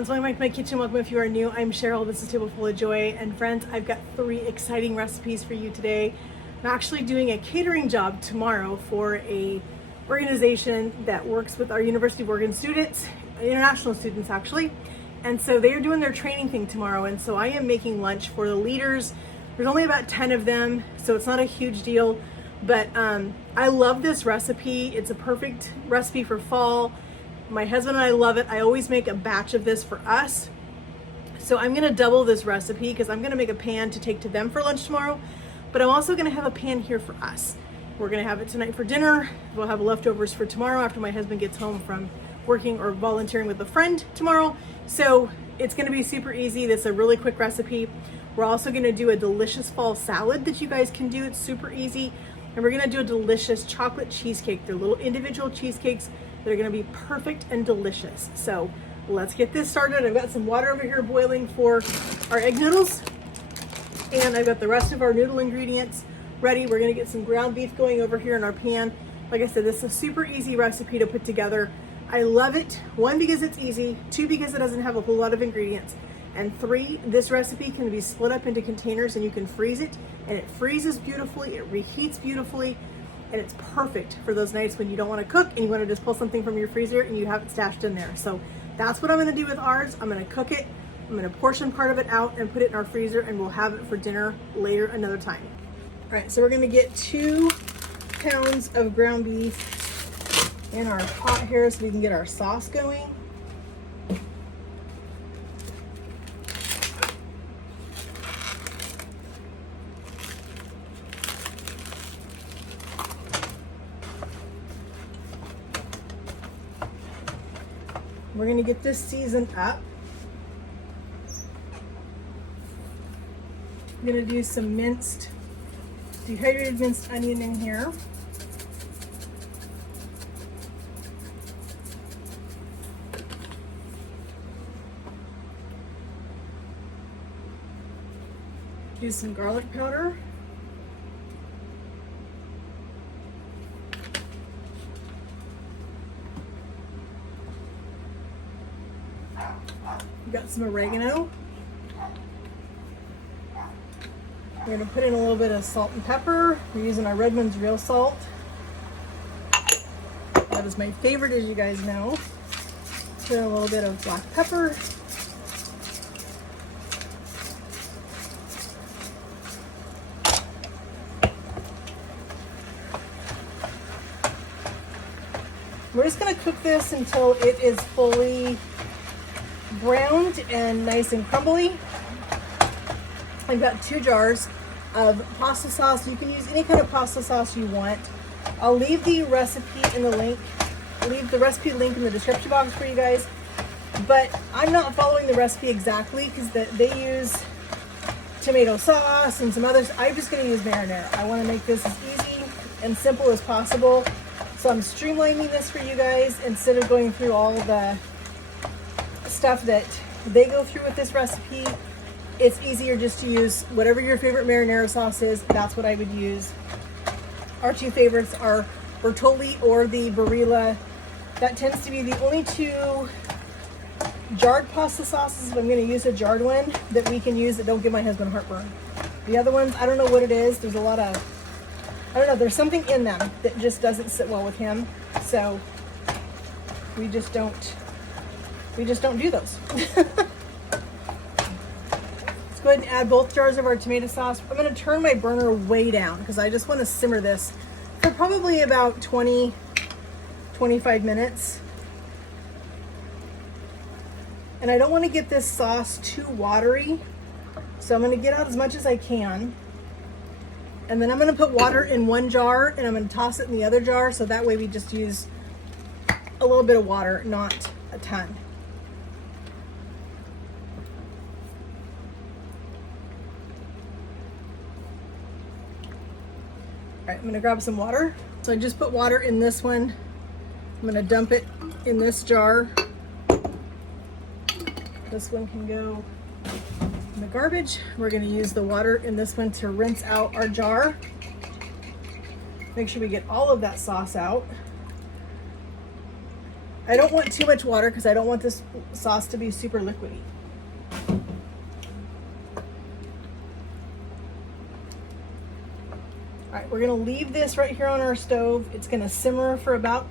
friends, welcome back to my kitchen. Welcome if you are new. I'm Cheryl. This is Table Full of Joy. And friends, I've got 3 exciting recipes for you today. I'm actually doing a catering job tomorrow for a organization that works with our University of Oregon students, international students actually. And so they are doing their training thing tomorrow. And so I am making lunch for the leaders. There's only about 10 of them, so it's not a huge deal. But I love this recipe. It's a perfect recipe for fall. My husband and I love it. I always make a batch of this for us. So I'm gonna double this recipe because I'm gonna make a pan to take to them for lunch tomorrow, but I'm also gonna have a pan here for us. We're gonna have it tonight for dinner. We'll have leftovers for tomorrow after my husband gets home from working or volunteering with a friend tomorrow. So it's gonna be super easy. This is a really quick recipe. We're also gonna do a delicious fall salad that you guys can do. It's super easy. And we're gonna do a delicious chocolate cheesecake. They're little individual cheesecakes that are gonna be perfect and delicious. So let's get this started. I've got some water over here boiling for our egg noodles. And I've got the rest of our noodle ingredients ready. We're gonna get some ground beef going over here in our pan. Like I said, this is a super easy recipe to put together. I love it. 1, because it's easy. 2, because it doesn't have a whole lot of ingredients. And 3, this recipe can be split up into containers and you can freeze it, and it freezes beautifully, it reheats beautifully, and it's perfect for those nights when you don't want to cook and you want to just pull something from your freezer and you have it stashed in there. So that's what I'm going to do with ours. I'm going to cook it. I'm going to portion part of it out and put it in our freezer, and we'll have it for dinner later another time. All right, so we're going to get 2 pounds of ground beef in our pot here so we can get our sauce going. We're gonna get this seasoned up. I'm gonna do some dehydrated minced onion in here. Do some garlic powder. Got some oregano. We're going to put in a little bit of salt and pepper. We're using our Redmond's real salt. That is my favorite, as you guys know. Put in a little bit of black pepper. We're just going to cook this until it is fully browned and nice and crumbly. I've got 2 jars of pasta sauce. You can use any kind of pasta sauce you want. I'll leave the recipe in the link, leave the recipe link in the description box for you guys. But I'm not following the recipe exactly because they use tomato sauce and some others. I'm just going to use marinara. I want to make this as easy and simple as possible. So I'm streamlining this for you guys instead of going through all the stuff that they go through with this recipe. It's easier just to use whatever your favorite marinara sauce is. That's what I would use. Our 2 favorites are Bertolli or the Barilla. That tends to be the only 2 jarred pasta sauces. I'm going to use a jarred one that we can use that don't give my husband heartburn. The other ones, I don't know what it is. There's a lot of, I don't know, there's something in them that just doesn't sit well with him. So we just don't do those. Let's go ahead and add both jars of our tomato sauce. I'm going to turn my burner way down because I just want to simmer this for probably about 20-25 minutes. And I don't want to get this sauce too watery, so I'm going to get out as much as I can. And then I'm going to put water in 1 jar and I'm going to toss it in the other jar, so that way we just use a little bit of water, not a ton. All right, I'm gonna grab some water. So I just put water in this one. I'm gonna dump it in this jar. This one can go in the garbage. We're gonna use the water in this one to rinse out our jar. Make sure we get all of that sauce out. I don't want too much water because I don't want this sauce to be super liquidy. All right, we're gonna leave this right here on our stove. It's gonna simmer for about,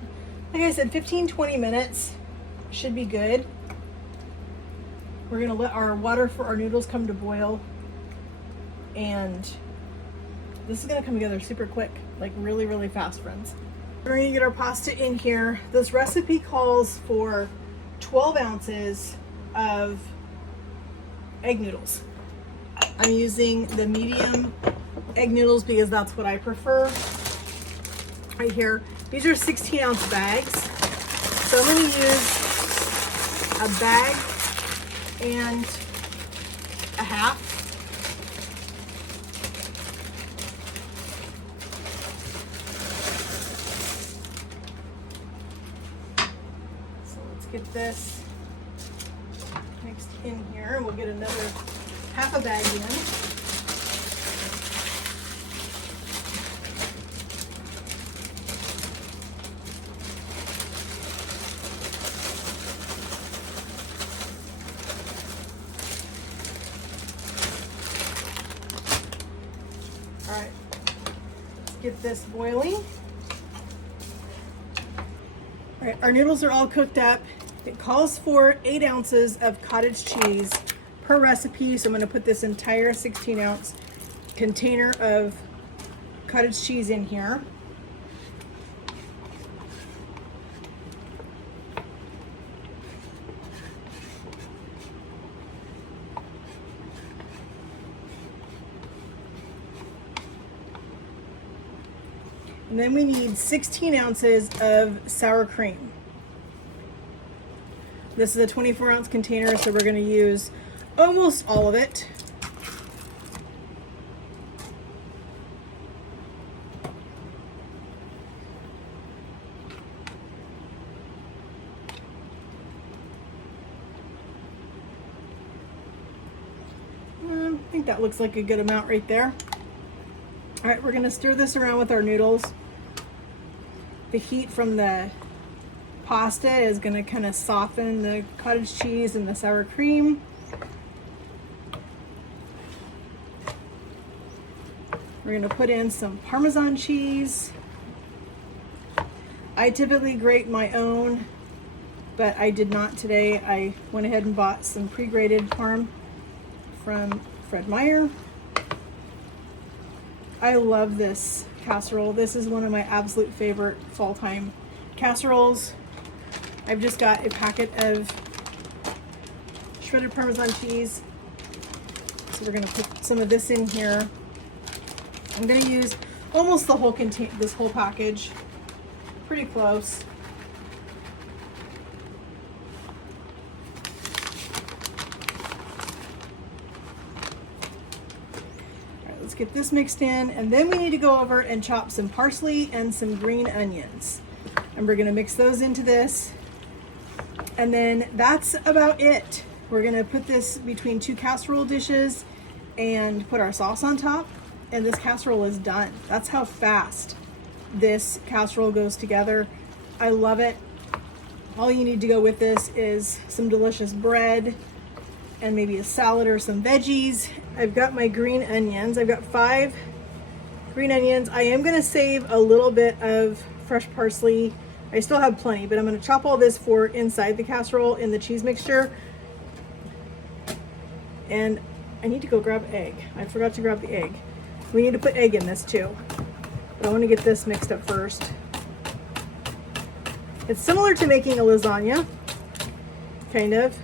like I said, 15-20 minutes. Should be good. We're gonna let our water for our noodles come to boil. And this is gonna come together super quick, like really, really fast, friends. We're gonna get our pasta in here. This recipe calls for 12 ounces of egg noodles. I'm using the medium egg noodles because that's what I prefer. Right here, these are 16-ounce bags. So I'm gonna use a bag and a half. Get this mixed in here, and we'll get another half a bag in. All right, let's get this boiling. All right, our noodles are all cooked up. It calls for 8 ounces of cottage cheese per recipe, so I'm going to put this entire 16-ounce container of cottage cheese in here. And then we need 16 ounces of sour cream. This is a 24-ounce container, so we're going to use almost all of it. I think that looks like a good amount right there. All right, we're going to stir this around with our noodles. The heat from the pasta is going to kind of soften the cottage cheese and the sour cream. We're going to put in some Parmesan cheese. I typically grate my own, but I did not today. I went ahead and bought some pre-grated Parm from Fred Meyer. I love this casserole. This is one of my absolute favorite fall time casseroles. I've just got a packet of shredded Parmesan cheese. So we're gonna put some of this in here. I'm gonna use almost the whole this whole package. Pretty close. All right, let's get this mixed in, and then we need to go over and chop some parsley and some green onions. And we're gonna mix those into this. And then that's about it. We're gonna put this between 2 casserole dishes and put our sauce on top, and this casserole is done. That's how fast this casserole goes together. I love it. All you need to go with this is some delicious bread and maybe a salad or some veggies. I've got my green onions. I've got 5 green onions. I am gonna save a little bit of fresh parsley. I still have plenty, but I'm going to chop all this for inside the casserole in the cheese mixture. And I need to go grab egg. I forgot to grab the egg. We need to put egg in this too. But I want to get this mixed up first. It's similar to making a lasagna, kind of.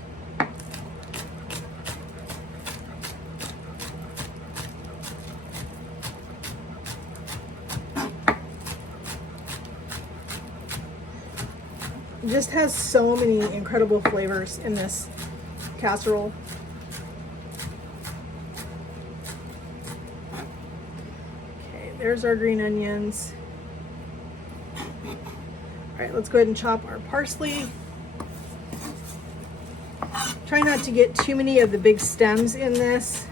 It just has so many incredible flavors in this casserole. Okay, there's our green onions. All right, let's go ahead and chop our parsley. Try not to get too many of the big stems in this.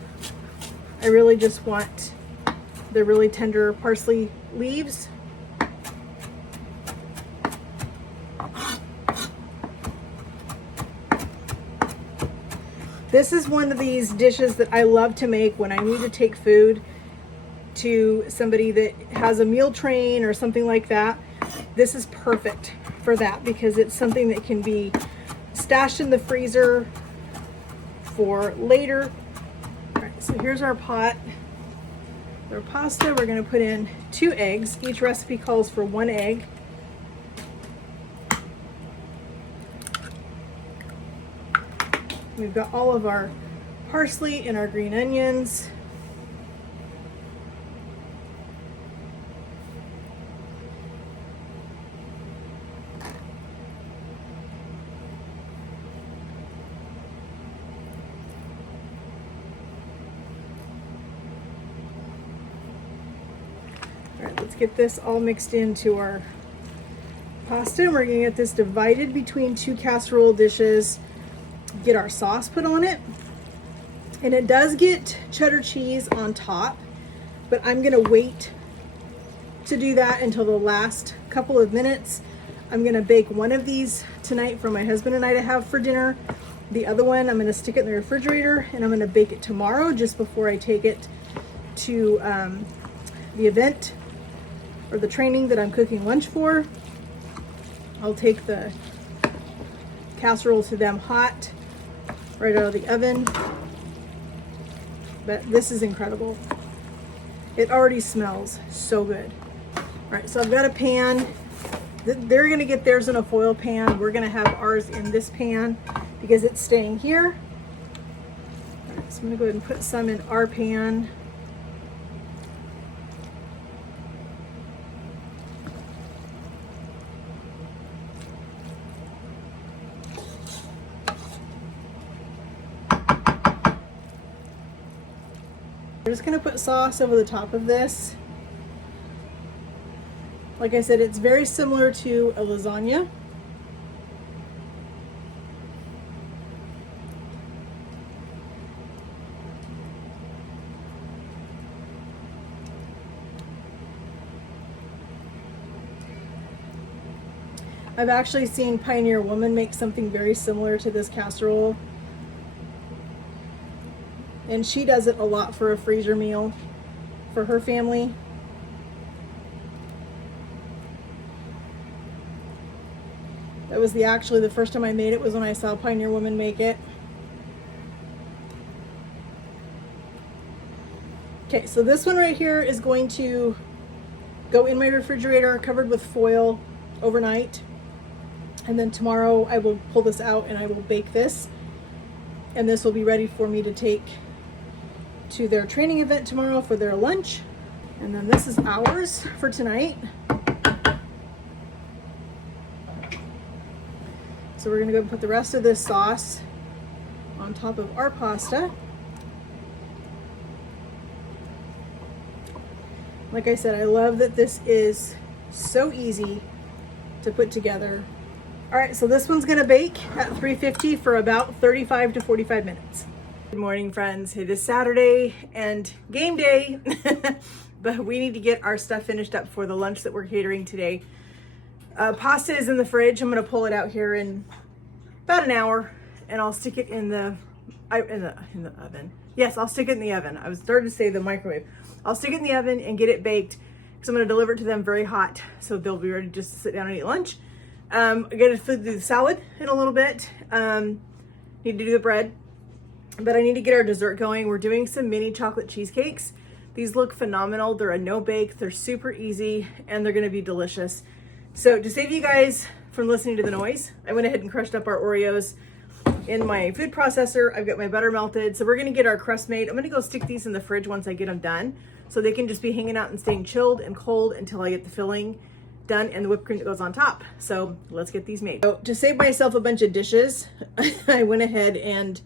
I really just want the really tender parsley leaves. This is one of these dishes that I love to make when I need to take food to somebody that has a meal train or something like that. This is perfect for that because it's something that can be stashed in the freezer for later. All right, so here's our pot. Our pasta, we're going to put in 2 eggs. Each recipe calls for 1 egg. We've got all of our parsley and our green onions. All right, let's get this all mixed into our pasta. We're going to get this divided between 2 casserole dishes. Get our sauce put on it, and it does get cheddar cheese on top, but I'm gonna wait to do that until the last couple of minutes. I'm gonna bake one of these tonight for my husband and I to have for dinner. The other one I'm gonna stick it in the refrigerator, and I'm gonna bake it tomorrow just before I take it to the event or the training that I'm cooking lunch for. I'll take the casserole to them hot right out of the oven. But this is incredible. It already smells so good. All right, so I've got a pan. They're gonna get theirs in a foil pan. We're gonna have ours in this pan because it's staying here. All right, so I'm gonna go ahead and put some in our pan. We're just gonna put sauce over the top of this. Like I said, it's very similar to a lasagna. I've actually seen Pioneer Woman make something very similar to this casserole. And she does it a lot for a freezer meal for her family. That was actually the first time I made it was when I saw Pioneer Woman make it. Okay, so this one right here is going to go in my refrigerator covered with foil overnight. And then tomorrow I will pull this out and I will bake this. And this will be ready for me to take to their training event tomorrow for their lunch. And then this is ours for tonight. So we're gonna go put the rest of this sauce on top of our pasta. Like I said, I love that this is so easy to put together. All right, so this one's gonna bake at 350 for about 35 to 45 minutes. Good morning, friends. It is Saturday and game day, but we need to get our stuff finished up for the lunch that we're catering today. Pasta is in the fridge. I'm gonna pull it out here in about an hour, and I'll stick it in the oven. Yes, I'll stick it in the oven. I was starting to say the microwave. I'll stick it in the oven and get it baked because I'm gonna deliver it to them very hot, so they'll be ready just to sit down and eat lunch. I gotta do the salad in a little bit. Need to do the bread. But I need to get our dessert going. We're doing some mini chocolate cheesecakes. These look phenomenal. They're a no bake, they're super easy, and they're gonna be delicious. So to save you guys from listening to the noise, I went ahead and crushed up our Oreos in my food processor. I've got my butter melted. So we're gonna get our crust made. I'm gonna go stick these in the fridge once I get them done, so they can just be hanging out and staying chilled and cold until I get the filling done and the whipped cream that goes on top. So let's get these made. So to save myself a bunch of dishes, I went ahead and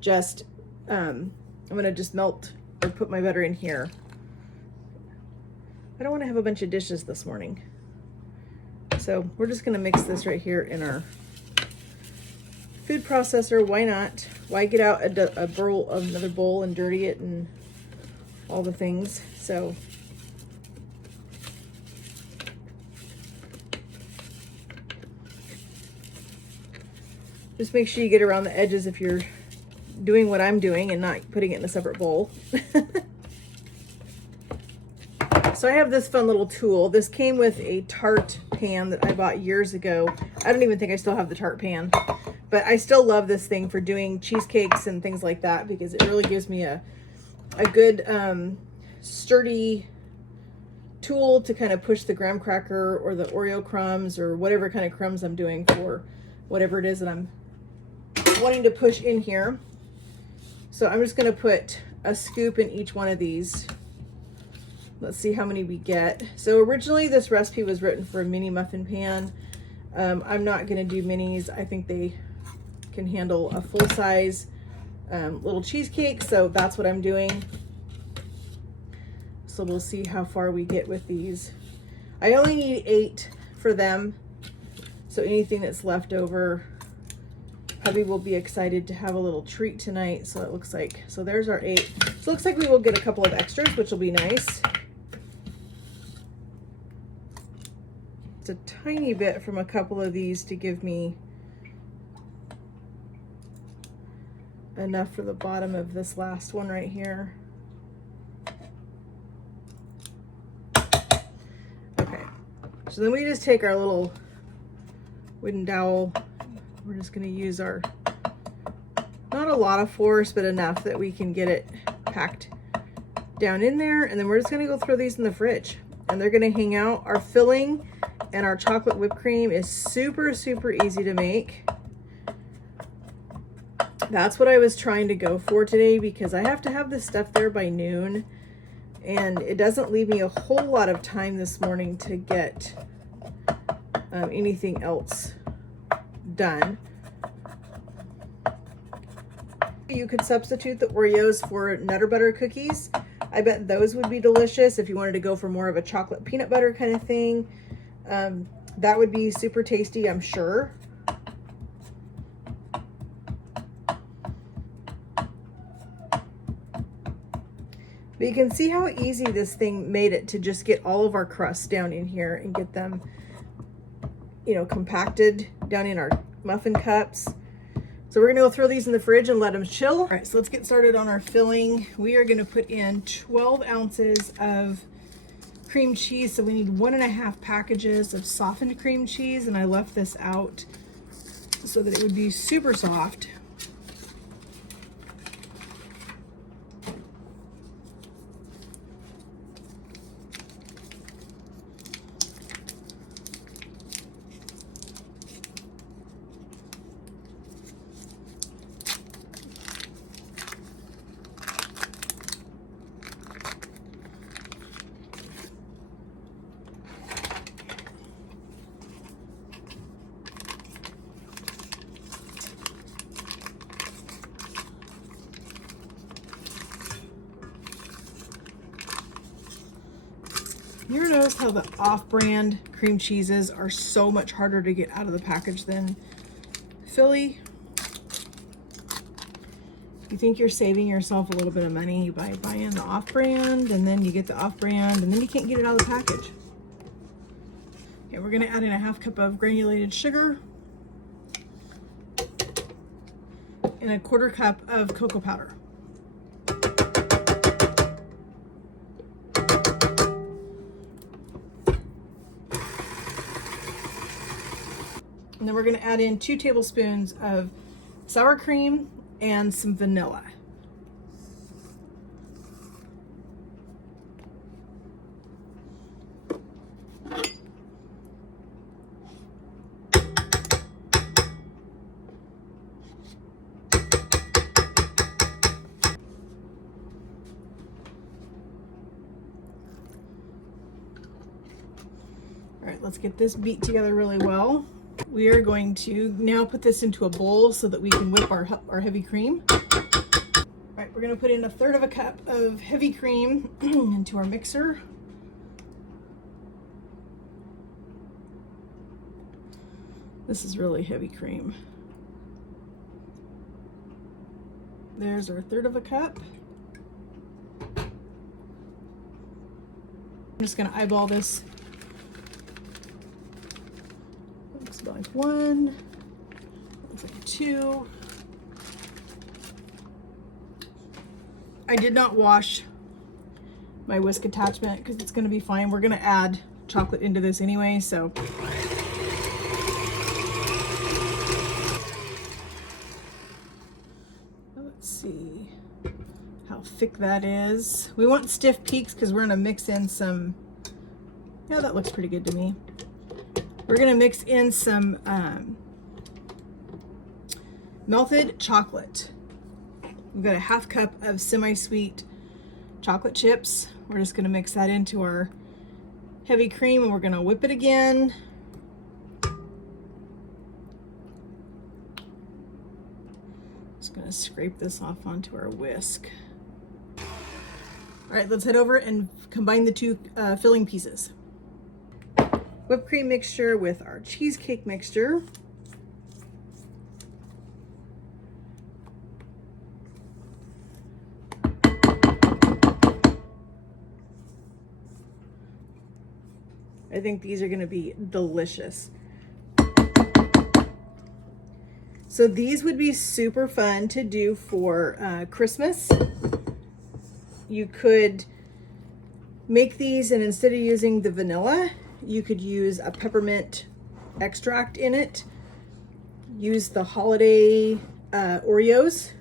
just I'm gonna just melt or put my butter in here. I don't want to have a bunch of dishes this morning, so we're just gonna mix this right here in our food processor. Why not? Why get out a bowl, another bowl, and dirty it and all the things? So just make sure you get around the edges if you're doing what I'm doing and not putting it in a separate bowl. So I have this fun little tool. This came with a tart pan that I bought years ago. I don't even think I still have the tart pan, but I still love this thing for doing cheesecakes and things like that because it really gives me a good sturdy tool to kind of push the graham cracker or the Oreo crumbs or whatever kind of crumbs I'm doing for whatever it is that I'm wanting to push in here. So I'm just going to put a scoop in each one of these. Let's see how many we get. So originally this recipe was written for a mini muffin pan. I'm not going to do minis. I think they can handle a full-size little cheesecake, so that's what I'm doing. So we'll see how far we get with these. I only need 8 for them, so anything that's left over, hubby will be excited to have a little treat tonight. So it looks like, so there's our 8. So it looks like we will get a couple of extras, which will be nice. It's a tiny bit from a couple of these to give me enough for the bottom of this last one right here. Okay, so then we just take our little wooden dowel. We're just going to use our, not a lot of force, but enough that we can get it packed down in there. And then we're just going to go throw these in the fridge and they're going to hang out. Our filling and our chocolate whipped cream is super, super easy to make. That's what I was trying to go for today because I have to have this stuff there by noon and it doesn't leave me a whole lot of time this morning to get anything else done. You could substitute the Oreos for Nutter Butter cookies. I bet those would be delicious if you wanted to go for more of a chocolate peanut butter kind of thing. That would be super tasty, I'm sure. But you can see how easy this thing made it to just get all of our crusts down in here and get them, you know, compacted down in our muffin cups. So we're gonna go throw these in the fridge and let them chill. All right, so let's get started on our filling. We are gonna put in 12 ounces of cream cheese. So we need 1.5 packages of softened cream cheese. And I left this out so that it would be super soft. You ever notice how the off-brand cream cheeses are so much harder to get out of the package than Philly? You think you're saving yourself a little bit of money by buying the off-brand, and then you get the off-brand, and then you can't get it out of the package. Okay, we're gonna add in 1/2 cup of granulated sugar and 1/4 cup of cocoa powder. And then we're going to add in 2 tablespoons of sour cream and some vanilla. All right, let's get this beat together really well. We are going to now put this into a bowl so that we can whip our heavy cream. All right, we're going to put in 1/3 cup of heavy cream into our mixer. This is really heavy cream. There's our 1/3 cup. I'm just going to eyeball this. Looks like 1, looks like 2. I did not wash my whisk attachment because it's going to be fine. We're going to add chocolate into this anyway, so. Let's see how thick that is. We want stiff peaks because we're going to mix in some, yeah, that looks pretty good to me. We're going to mix in some melted chocolate. We've got a 1/2 cup of semi-sweet chocolate chips. We're just going to mix that into our heavy cream and we're going to whip it again. Just going to scrape this off onto our whisk. All right, let's head over and combine the two filling pieces. Whipped cream mixture with our cheesecake mixture. I think these are going to be delicious. So these would be super fun to do for Christmas. You could make these, and instead of using the vanilla, you could use a peppermint extract in it. Use the holiday Oreos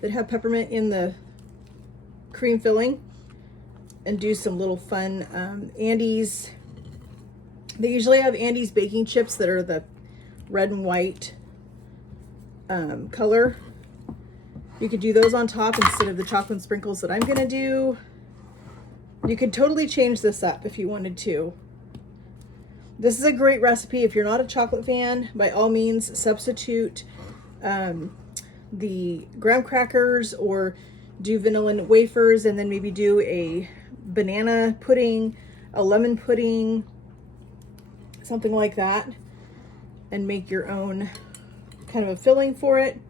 that have peppermint in the cream filling, and do some little fun Andes. They usually have Andes baking chips that are the red and white color. You could do those on top instead of the chocolate sprinkles that I'm gonna do. You could totally change this up if you wanted to. This is a great recipe. If you're not a chocolate fan, by all means substitute the graham crackers or do vanilla wafers, and then maybe do a banana pudding, a lemon pudding, something like that, and make your own kind of a filling for it.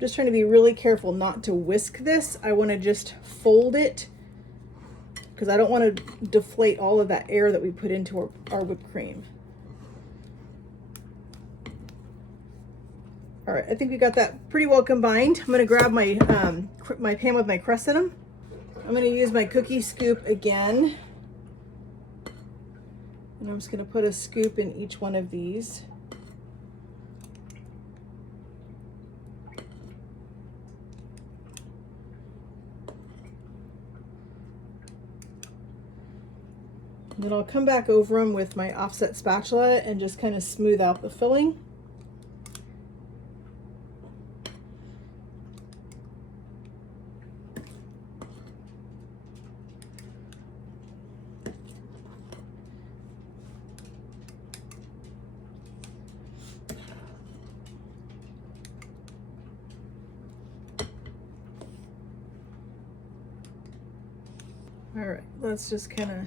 Just trying to be really careful not to whisk this. I want to just fold it because I don't want to deflate all of that air that we put into our whipped cream. All right, I think we got that pretty well combined. I'm going to grab my my pan with my crust in them. I'm going to use my cookie scoop again. And I'm just going to put a scoop in each one of these. And then I'll come back over them with my offset spatula and just kind of smooth out the filling. All right, let's just kind of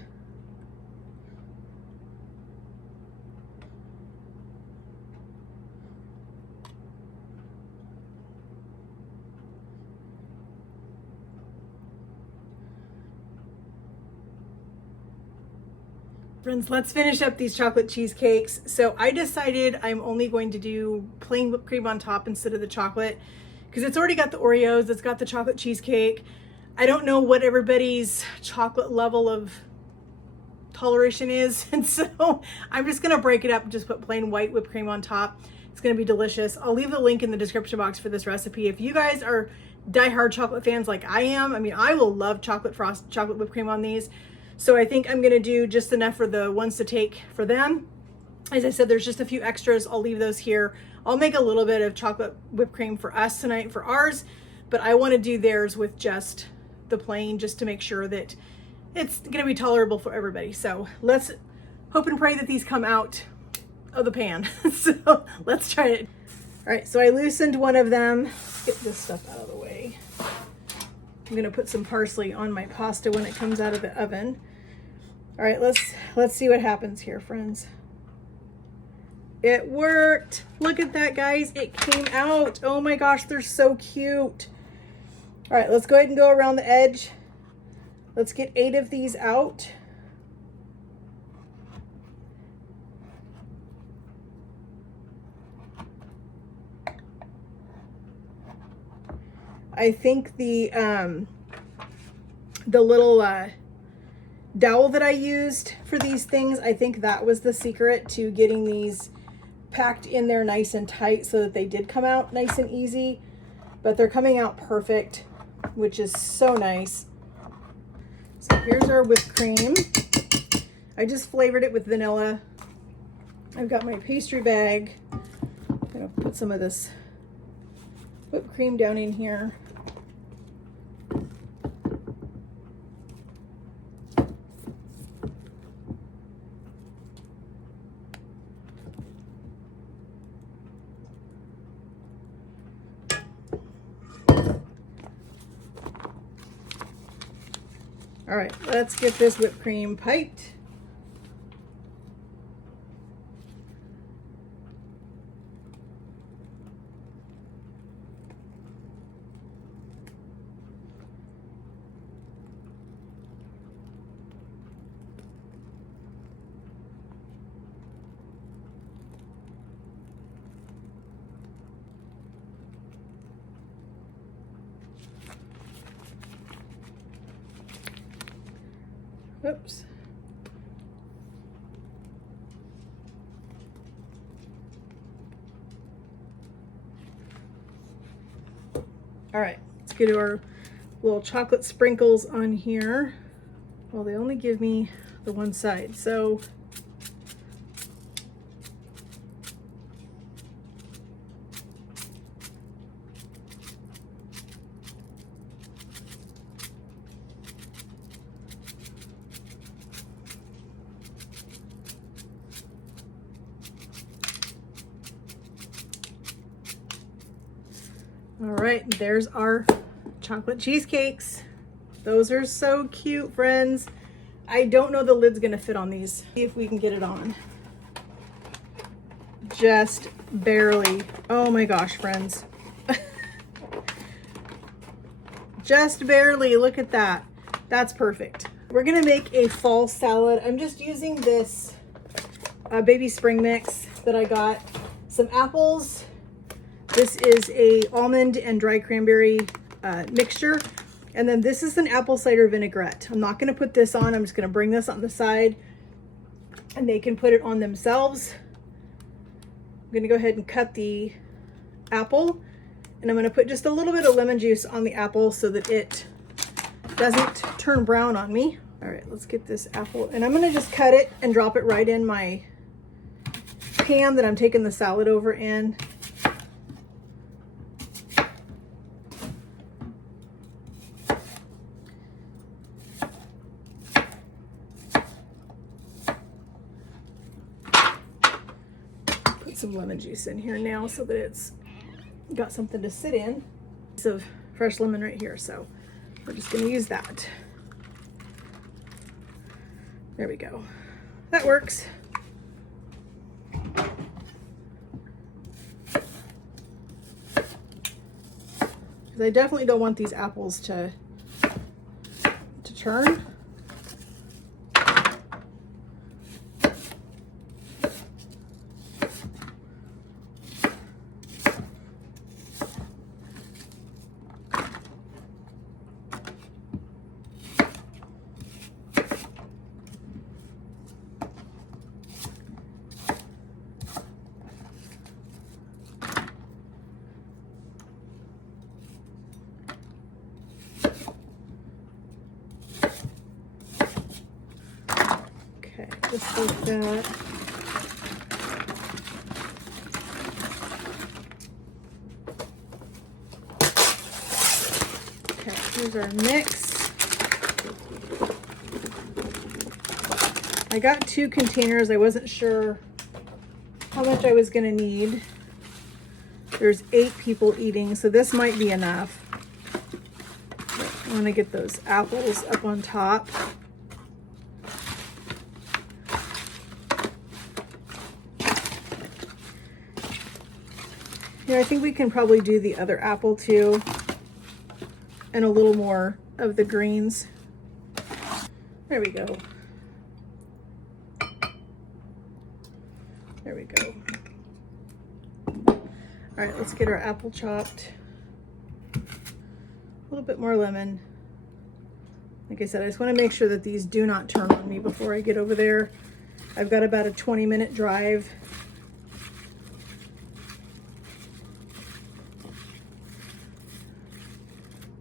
friends, let's finish up these chocolate cheesecakes. So I decided I'm only going to do plain whipped cream on top instead of the chocolate because it's already got the Oreos, it's got the chocolate cheesecake. I don't know what everybody's chocolate level of toleration is, and so I'm just gonna break it up and just put plain white whipped cream on top. It's gonna be delicious. I'll leave the link in the description box for this recipe. If you guys are diehard chocolate fans like I am, I mean, I will love chocolate whipped cream on these. So I think I'm gonna do just enough for the ones to take for them. As I said, there's just a few extras. I'll leave those here. I'll make a little bit of chocolate whipped cream for us tonight for ours, but I wanna do theirs with just the plain, just to make sure that it's gonna be tolerable for everybody. So let's hope and pray that these come out of the pan. So let's try it. All right, so I loosened one of them. Let's get this stuff out of the way. I'm gonna put some parsley on my pasta when it comes out of the oven. All right, let's see what happens here, friends. It worked. Look at that, guys. It came out. Oh my gosh, they're so cute. All right, let's go ahead and go around the edge. Let's get 8 of these out. I think the little dowel that I used for these things, I think that was the secret to getting these packed in there nice and tight so that they did come out nice and easy. But they're coming out perfect, which is so nice. So here's our whipped cream. I just flavored it with vanilla. I've got my pastry bag. I'm gonna put some of this whipped cream down in here. All right, let's get this whipped cream piped. Oops. All right, let's get our little chocolate sprinkles on here. Well, they only give me the one side, so all right, there's our chocolate cheesecakes. Those are so cute, friends. I don't know the lid's gonna fit on these. See if we can get it on. Just barely. Oh my gosh, friends. Just barely, look at that. That's perfect. We're gonna make a fall salad. I'm just using this baby spring mix that I got. Some apples. This is a almond and dry cranberry mixture. And then this is an apple cider vinaigrette. I'm not gonna put this on, I'm just gonna bring this on the side and they can put it on themselves. I'm gonna go ahead and cut the apple and I'm gonna put just a little bit of lemon juice on the apple so that it doesn't turn brown on me. All right, let's get this apple and I'm gonna just cut it and drop it right in my pan that I'm taking the salad over in. Some lemon juice in here now so that it's got something to sit in. Piece of fresh lemon right here, so we're just going to use that. There we go. That works. Because I definitely don't want these apples to turn. Just like that. Okay, here's our mix. I got 2 containers. I wasn't sure how much I was gonna need. There's 8 people eating, so this might be enough. I wanna get those apples up on top. Yeah, I think we can probably do the other apple too, and a little more of the greens. There we go. There we go. All right, let's get our apple chopped. bit more lemon. Like I said, I just want to make sure that these do not turn on me before I get over there. I've got about a 20-minute drive.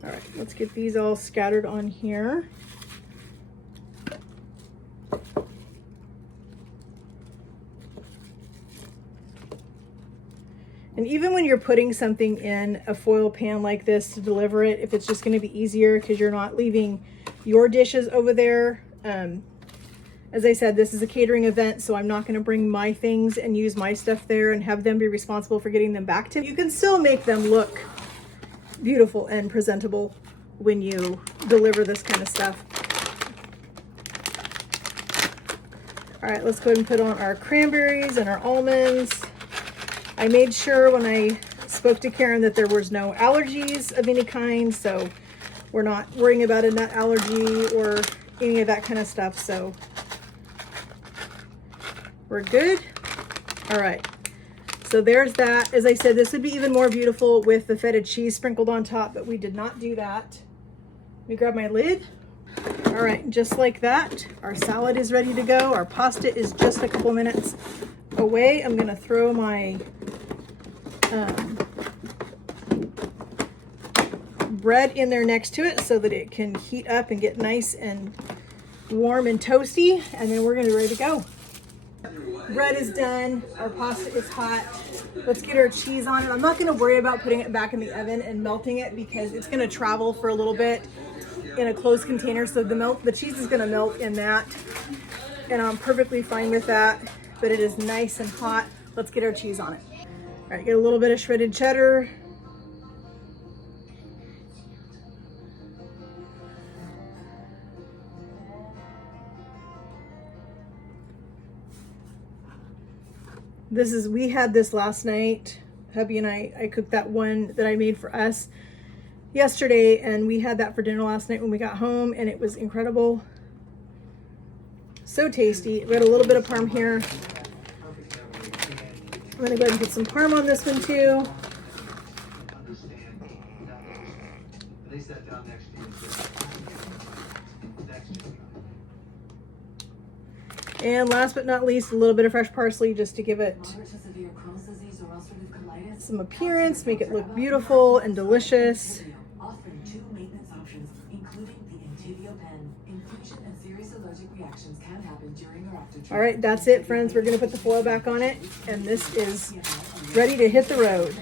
All right, let's get these all scattered on here. And even when you're putting something in a foil pan like this to deliver it, if it's just going to be easier because you're not leaving your dishes over there. As I said, this is a catering event, so I'm not going to bring my things and use my stuff there and have them be responsible for getting them back to me. You can still make them look beautiful and presentable when you deliver this kind of stuff. All right, let's go ahead and put on our cranberries and our almonds. I made sure when I spoke to Karen that there was no allergies of any kind, so we're not worrying about a nut allergy or any of that kind of stuff, so we're good. All right, so there's that. As I said, this would be even more beautiful with the feta cheese sprinkled on top, but we did not do that. Let me grab my lid. All right, just like that, our salad is ready to go. Our pasta is just a couple minutes away. I'm gonna throw my bread in there next to it so that it can heat up and get nice and warm and toasty, and then we're gonna be ready to go. Bread is done, our pasta is hot. Let's get our cheese on it. I'm not gonna worry about putting it back in the oven and melting it because it's gonna travel for a little bit in a closed container, so the cheese is gonna melt in that, and I'm perfectly fine with that, but it is nice and hot. Let's get our cheese on it. All right, get a little bit of shredded cheddar. We had this last night. Hubby and I cooked that one that I made for us yesterday, and we had that for dinner last night when we got home, and it was incredible. So tasty. We got a little bit of parm here. I'm gonna go ahead and put some parm on this one too. And last but not least, a little bit of fresh parsley just to give it some appearance, make it look beautiful and delicious. All right, that's it, friends. We're gonna put the foil back on it, and this is ready to hit the road.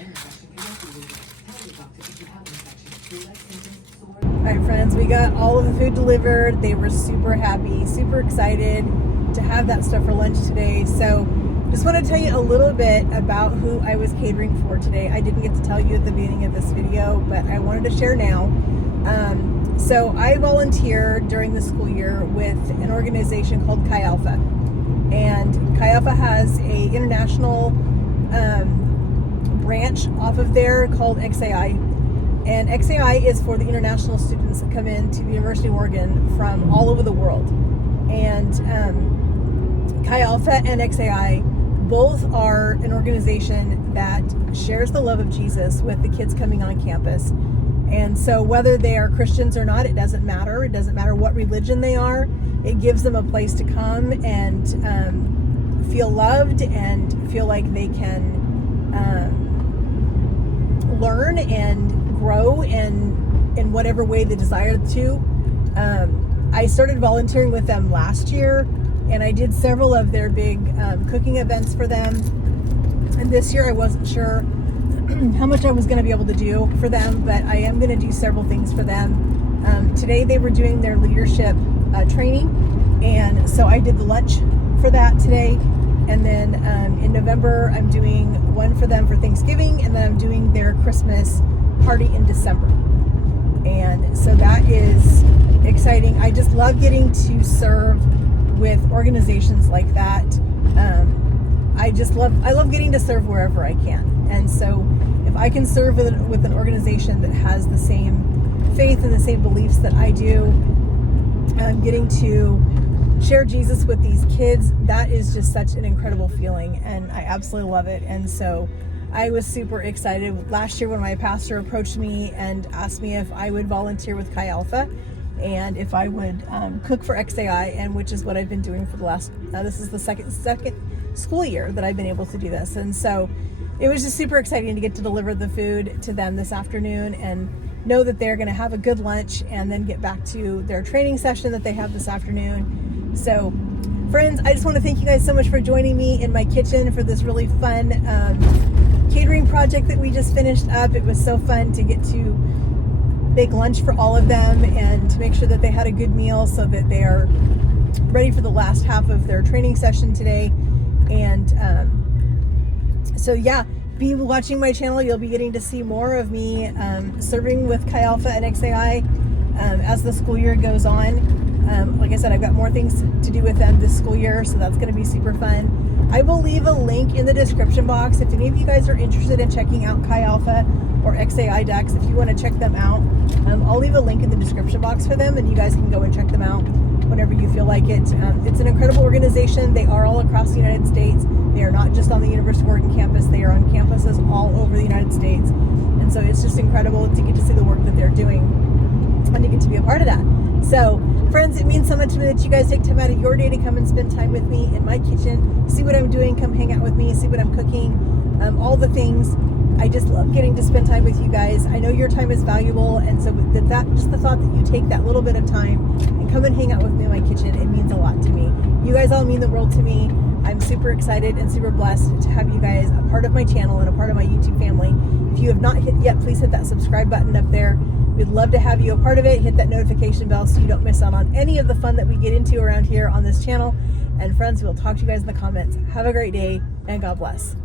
All right, friends, we got all of the food delivered. They were super happy, super excited to have that stuff for lunch today. So just want to tell you a little bit about who I was catering for today. I didn't get to tell you at the beginning of this video, but I wanted to share now. So I volunteer during the school year with an organization called Chi Alpha. And Chi Alpha has a international branch off of there called XAI. And XAI is for the international students that come into the University of Oregon from all over the world. And Chi Alpha and XAI both are an organization that shares the love of Jesus with the kids coming on campus. And so whether they are Christians or not, it doesn't matter. It doesn't matter what religion they are. It gives them a place to come and feel loved and feel like they can learn and grow in whatever way they desire to. I started volunteering with them last year, and I did several of their big cooking events for them. And this year I wasn't sure how much I was going to be able to do for them, but I am going to do several things for them. Today they were doing their leadership training, and so I did the lunch for that today. And then in November I'm doing one for them for Thanksgiving, and then I'm doing their Christmas party in December. And so that is exciting. I just love getting to serve with organizations like that. I love getting to serve wherever I can. And so if I can serve with an organization that has the same faith and the same beliefs that I do, getting to share Jesus with these kids, that is just such an incredible feeling, and I absolutely love it. And so I was super excited. Last year when my pastor approached me and asked me if I would volunteer with Chi Alpha and if I would cook for XAI, and which is what I've been doing for the last, this is the second school year that I've been able to do this. And so it was just super exciting to get to deliver the food to them this afternoon and know that they're going to have a good lunch and then get back to their training session that they have this afternoon. So friends, I just want to thank you guys so much for joining me in my kitchen for this really fun catering project that we just finished up. It was so fun to get to make lunch for all of them and to make sure that they had a good meal so that they are ready for the last half of their training session today. And so yeah, be watching my channel. You'll be getting to see more of me serving with Chi Alpha and XAI as the school year goes on. Like I said, I've got more things to do with them this school year, so that's going to be super fun. I will leave a link in the description box if any of you guys are interested in checking out Chi Alpha or Xai Ducks. If you want to check them out, I'll leave a link in the description box for them, and you guys can go and check them out whenever you feel like it. It's an incredible organization. They are all across the United States. They are not just on the University of Oregon campus. They are on campuses all over the United States. And so it's just incredible to get to see the work that they're doing and to get to be a part of that. So friends, it means so much to me that you guys take time out of your day to come and spend time with me in my kitchen, see what I'm doing, come hang out with me, see what I'm cooking, all the things. I just love getting to spend time with you guys. I know your time is valuable, and so that just the thought that you take that little bit of time and come and hang out with me in my kitchen, it means a lot to me. You guys all mean the world to me. I'm super excited and super blessed to have you guys a part of my channel and a part of my YouTube family. If you have not hit yet, please hit that subscribe button up there. We'd love to have you a part of it. Hit that notification bell so you don't miss out on any of the fun that we get into around here on this channel. And friends, we'll talk to you guys in the comments. Have a great day and God bless.